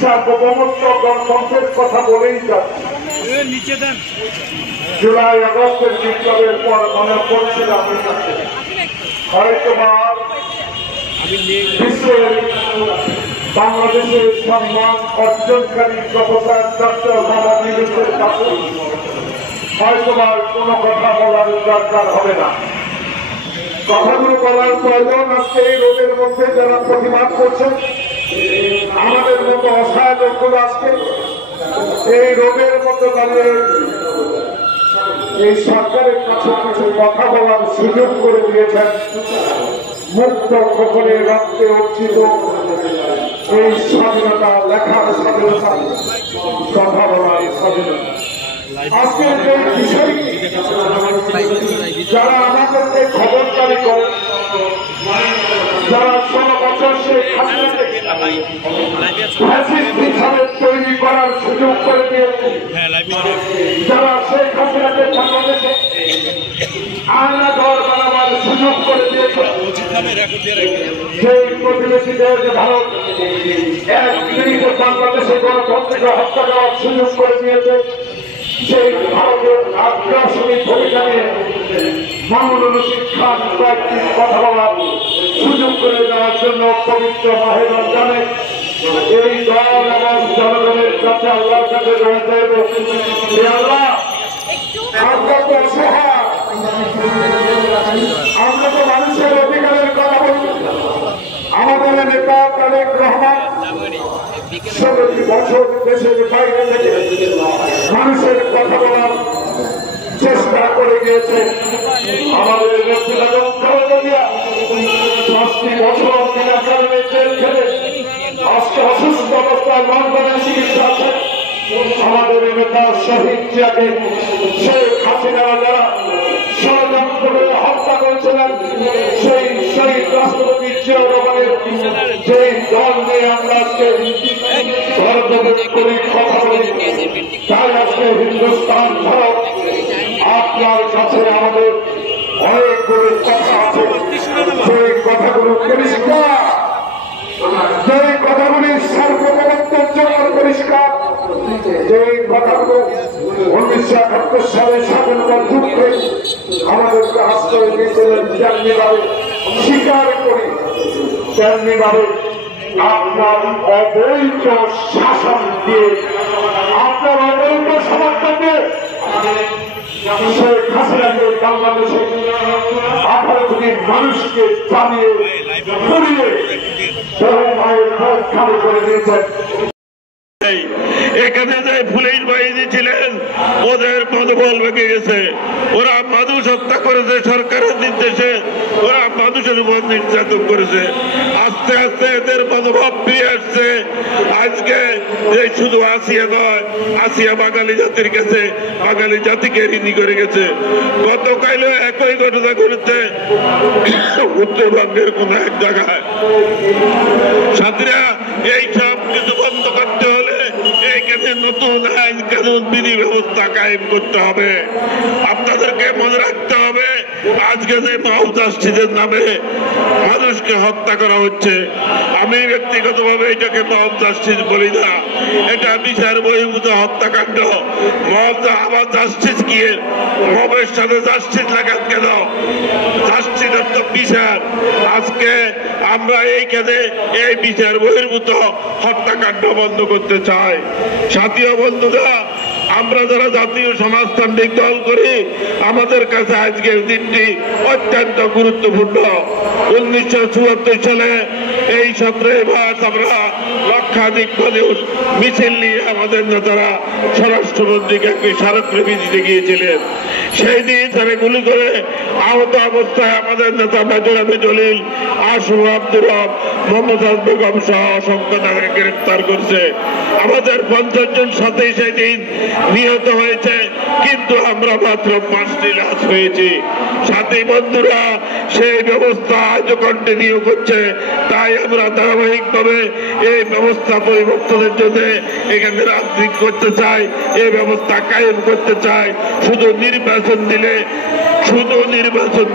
সার্বভৌমত্ব গণতন্ত্রের কথা বলেই যাচ্ছে। জুলাই আগস্টের বিপ্লবের পর মনে পড়ছিল আমার কাছে হয়তো বিশ্বের বাংলাদেশের সম্মান অর্জনকারী প্রফেসর ডক্টর মোহাম্মদ ইউনূসের কাছে হয়তো কোনো কথা বলার দরকার হবে না। কথাগুলো বলার প্রয়োজন আজকে এই রোগের মধ্যে যারা প্রতিবাদ করছেন, আমাদের মতো অসহায় লোকগুলো আজকে এই রোগের মধ্যে দাঁড়িয়ে এই সরকারের কাছে কিছু কথা বলার সুযোগ করে দিয়েছেন। মুক্ত খোকনে রক্তে অর্জিত এই স্বাধীনতা, লেখার স্বাধীনতা, কথা বলার স্বাধীনতা, আজকের যে বিষয়টি যারা আমাদেরকে খবরদারি করে, যারা 16 বছর সেই হিসাবে তৈরি করার সুযোগ করে দিয়েছে, যারা শেখ হাসিনাকে বাংলাদেশে আয়না ঘর বানাবার সুযোগ করে দিয়েছে, সেই প্রতিবেশী দেশ ভারত 1 মিনিটে বাংলাদেশে গণতন্ত্রকে হত্যা করার সুযোগ করে দিয়েছে, সেই ভারতের আগ্রাসনী ভূমিকা নিয়ে মামুনুর রশিদ খান কয়েকটি কথা বলার সুযোগ করে দেওয়ার জন্য পবিত্র মাহে রমজানে এই দল এবং জনগণের কাছে আল্লাহর কাছে রয়েছে। আল্লাহ, আমরা তো অসহায়, আমরা তো মানুষের অধিকারের কথা বলি। আমাদের নেতা তারেক রহমান 16 বছর দেশের বাইরে থেকে মানুষের কথা বলার চেষ্টা করে গিয়েছে। আমাদের নেত্রী 5টি বছর বিনা কারণে জেল খেলে আজকে অসুস্থ অবস্থায় লন্ডনের চিকিৎসা আছে। আমাদের নেতা শহীদ জিয়াকে শেখ হাসিনারা যারা ষড়যন্ত্র করে হত্যা করেছিলেন, সেই শহীদ রাষ্ট্রপতি জিয়াউর রহমানের যেই দল নিয়ে আমরা আজকে করি কথা বলি, তাই আজকে হিন্দুস্তান ভারত আপনার কাছে আমাদের অনেকগুলো কথা আছে। সেই কথাগুলো পরিষ্কার, যে কথাগুলি সার্বভৌমত্বের জন্য পরিষ্কার, যে কথাগুলো 1971 সালে স্বাধীনতার যুদ্ধে আমাদেরকে আশ্রয় দিয়েছিলেন, তেমনিভাবে স্বীকার করি, তেমনিভাবে আপনার অবৈধ শাসন দিয়ে, আপনার অবৈধ সমর্থন দিয়ে শেখ হাসিনাকে বাংলাদেশে 18 কোটি মানুষকে জানিয়ে পুড়িয়ে বহু মায়ের মুখ খালি করে দিয়েছেন। এখানে যে পুলিশ বাহিনী ছিলেন ওদের মনোবল ভেঙে গেছে, ওরা মানুষ হত্যা করেছে সরকারের নির্দেশে, ওরা মানুষের উপর নির্যাতন করেছে। আস্তে আস্তে এদের মনোভাব ফিরে আসছে। আজকে এই শুধু আসিয়া নয়, আসিয়া বাঙালি জাতির কাছে, বাঙালি জাতিকে ঋণী করে গেছে। গতকালও একই ঘটনা ঘটেছে উত্তরবঙ্গের কোন এক জায়গায়। ছাত্রীরা এই সব কিছু বন্ধ করতে হলে এইখানে নতুন আইন কানুন বিধি ব্যবস্থা কায়েম করতে হবে। আপনাদেরকে মনে রাখতে হবে, আজকে যে মব জাস্টিসের নামে মানুষকে হত্যা করা হচ্ছে, আমি ব্যক্তিগতভাবে এটাকে মব জাস্টিস বলি না, এটা বিচার বহির্ভূত হত্যাকাণ্ড। মব আবার জাস্টিস কি, মবের সাথে জাস্টিস লাগান কেন? জাস্টিস তো বিচার। আজকে আমরা এইখানে এই বিচার বহির্ভূত হত্যাকাণ্ড বন্ধ করতে চাই। সাথীয় বন্ধুরা, আমরা যারা জাতীয় সমাজতান্ত্রিক দল করি, আমাদের কাছে আজকের দিনটি অত্যন্ত গুরুত্বপূর্ণ। 1974 সালে এই 17 মার্চ আমরা লক্ষাধিক মানুষ মিছিল নিয়ে আমাদের নেতারা স্বরাষ্ট্রমন্ত্রীকে একটি স্মারকলিপি দিতে গিয়েছিলেন। সেই দিন তারা গুলি করে আহত অবস্থায় আমাদের নেতা মেজর আবি জলিল, আশু আব্দুর রব, মমতাজ বেগম সহ অসংখ্য তাকে গ্রেফতার করছে। আমাদের 50 জন সাথী সেই দিন নিহত হয়েছে, কিন্তু আমরা মাত্র 5টি লাশ পেয়েছি। সাথী বন্ধুরা, সেই ব্যবস্থা আজ কন্টিনিউ করছে। তাই আমরা ধারাবাহিকভাবে এই ব্যবস্থা পরিবর্তনের জন্য এখানে রাজনীতি করতে চাই, এই ব্যবস্থা কায়েম করতে চাই। শুধু নির্বাচন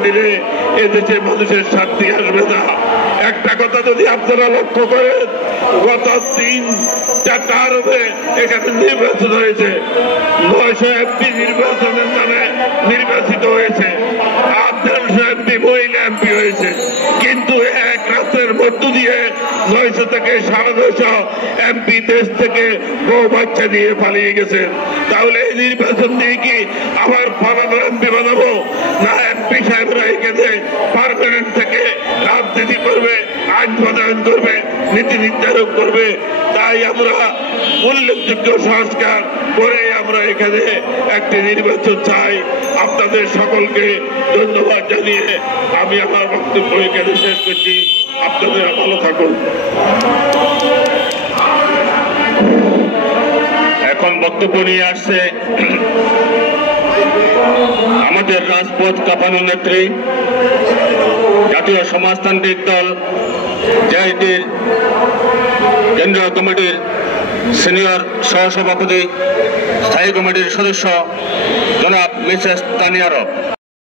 দিলে এদেশে মানুষের শান্তি আসবে না। একটা কথা যদি আপনারা লক্ষ্য করেন, গত 3 4টা আরবে এখানে নির্বাচন হয়েছে, 900 এমপি নির্বাচনের নামে নির্বাচিত হয়েছে, 800 এমপি মহিলা এমপি হয়েছে। কিন্তু এক রাতের মধ্য দিয়ে 900 থেকে 950 এমপি দেশ থেকে বউ বাচ্চা দিয়ে পালিয়ে গেছেন। তাহলে এই নির্বাচন দিয়ে কি আবার বানানো এমপি বানাবো না? এমপি সাহেবরা এখানে পার্মানেন্ট থেকে রাজনীতি করবে, আইন প্রণয়ন করবে, নীতি নির্ধারণ করবে। তাই আমরা উল্লেখযোগ্য সংস্কার করে আমরা এখানে একটি নির্বাচন চাই। আপনাদের সকলকে ধন্যবাদ জানিয়ে আমি আমার বক্তব্য এখানে শেষ করছি। আপনাদের ভালো থাকুন। এখন বক্তব্য নিয়ে আসছে আমাদের রাজপথ কাঁপানো নেত্রী, জাতীয় সমাজতান্ত্রিক দল জেআইটির কেন্দ্রীয় কমিটির সিনিয়র সহসভাপতি, স্থায়ী কমিটির সদস্য জনাব মিসেস তানিয়া রব।